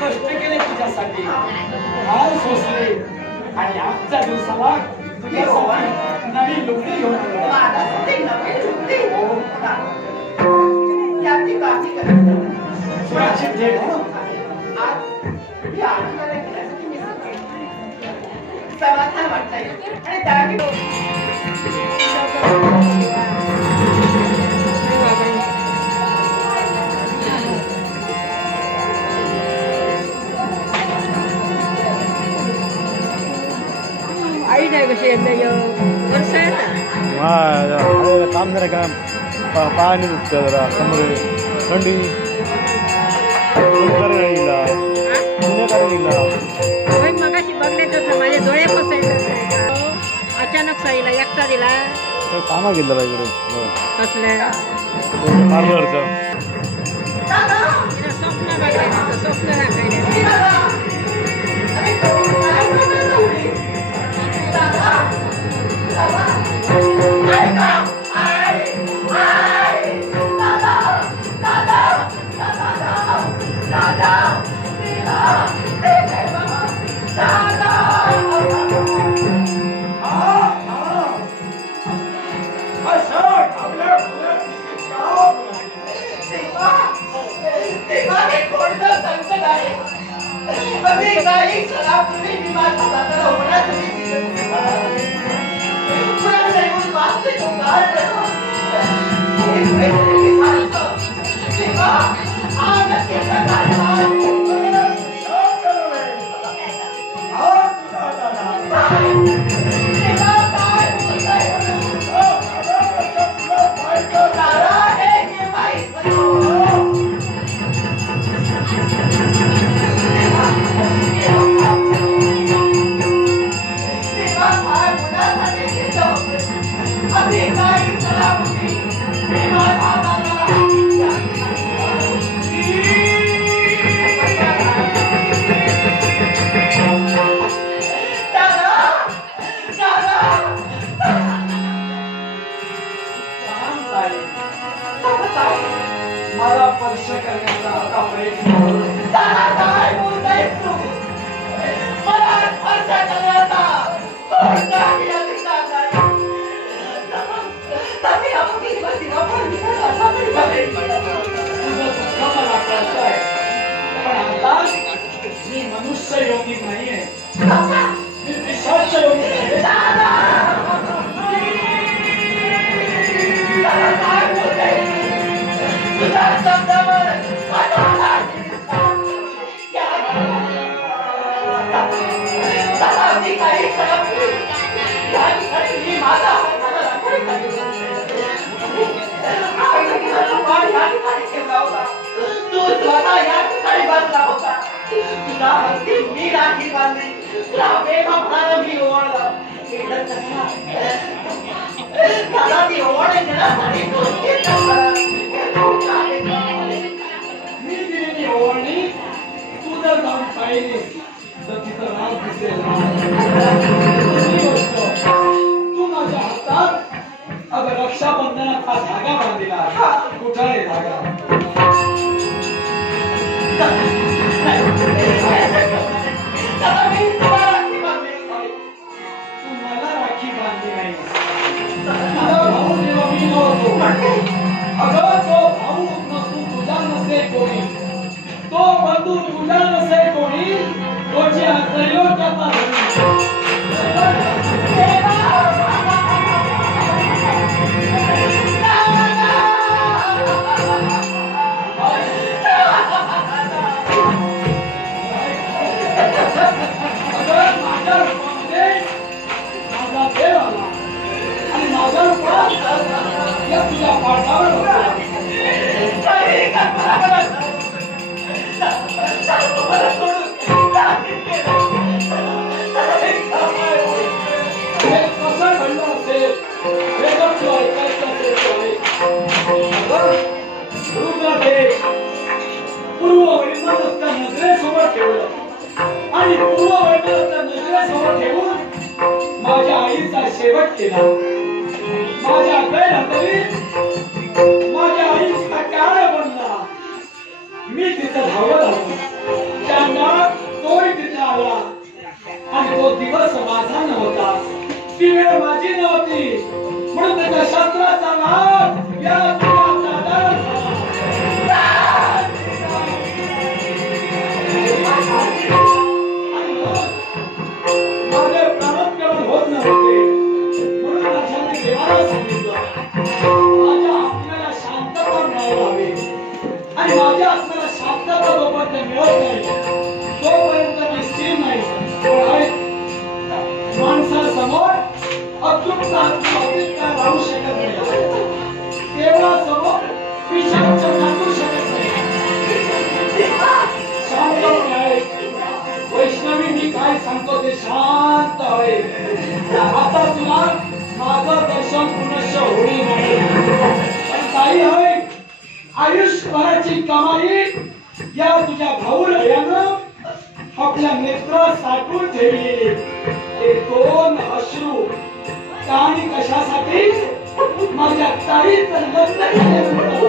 कष्ट केले तुझ्यासाठी हार सोसले आणि आजच्या दिवसाला तुझ्यासाठी नवीन लुगडी घेऊन समाधान वाटतंय आणि त्यावेळी आई नाही कशी वर्ष आहे ना काम झालं का पाणी दुखतं जरा समोर थंडी मगाशी बघण्याचं माझे डोळे पसायचे अचानक साईला एकटा दिला कामा गेलं बा इकडे कसल्या पार्लरचं स्वप्न बघायचं स्वप्न दाखवायचं मला स्पर्श करण्याचा आता प्रयत्न मी मनुष्य योगी नाहीये मी पिशाच योगी मी राखी बांधली मी ओळला ती ओढ मी दिलेली ओढणी तू जर जाऊन पाहिली तर तिथं राग दिसेल तू माझ्या हातात अगं रक्षाबंधनात हा धागा बांधलेला कुठं आहे धागा तू मला राखी बांधली नाही भाऊ जेव्हा मी नव्हतो अगं तो भाऊ नसू तुझा नसे कोणी तो बंधू तुझा नसे कोणी तोची त्रैलोक्याचा तुझ्या पाठावर कसं घडलं असेल हे जर तू ऐकायचं असेल पूर्व वैमनस्या नजरेसमोर ठेवलं आणि पूर्व वैमनस्या नजरेसमोर ठेवून माझ्या आईचा शेवट केला माझ्या गैरहजेरीत माझ्या आई मी तिथं धावत आलो. त्या तोही तिथे आला आणि तो दिवस माझा नव्हता, ती वेळ माझी नव्हती, म्हणून त्याच्या शस्त्राचा लाभ या दादाला झाला. माझे प्राणोत्कलन होत नव्हते, म्हणून माझ्याने देवाला सांगितलं माझ्या आत्म्याला शांतता मिळायला हवी, आणि माझ्या आत्म्याला शांतता जोपर्यंत मिळत नाही तोपर्यंत मी स्थिर नाही. माणसासमोर अतृप्त आत्मा काय राहू शकत नाही, देवासमोर विषांत नांदू शकत नाही. शांत आहे वैष्णवी, मी काय सांगतो ते शांत आहे. आता तुला माझं दर्शन पुनश्च होईल नाही, पण काही आहे आयुष्यभराची कमाई या तुझ्या भाऊरायानं आपल्या नेत्रात साठवून ठेवलेली ते 2 अश्रू आणि कशासाठी? माझ्या ताईचं लग्न झाल्यानंतर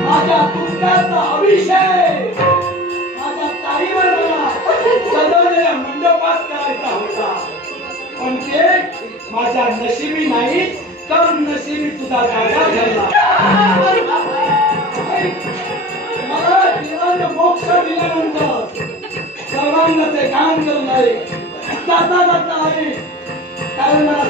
माझ्या पुत्राचा अभिषेक माझ्या ताईवर मला सजवलेल्या मंडपात करायचा होता, पण ते माझ्या नशिबी नाही, तर नशिबी तुझा दादा ठरला. मला देवाने मोक्ष दिल्यानंतर सर्वांना ते गान करून आहे जाता जाता आहे, कारण मला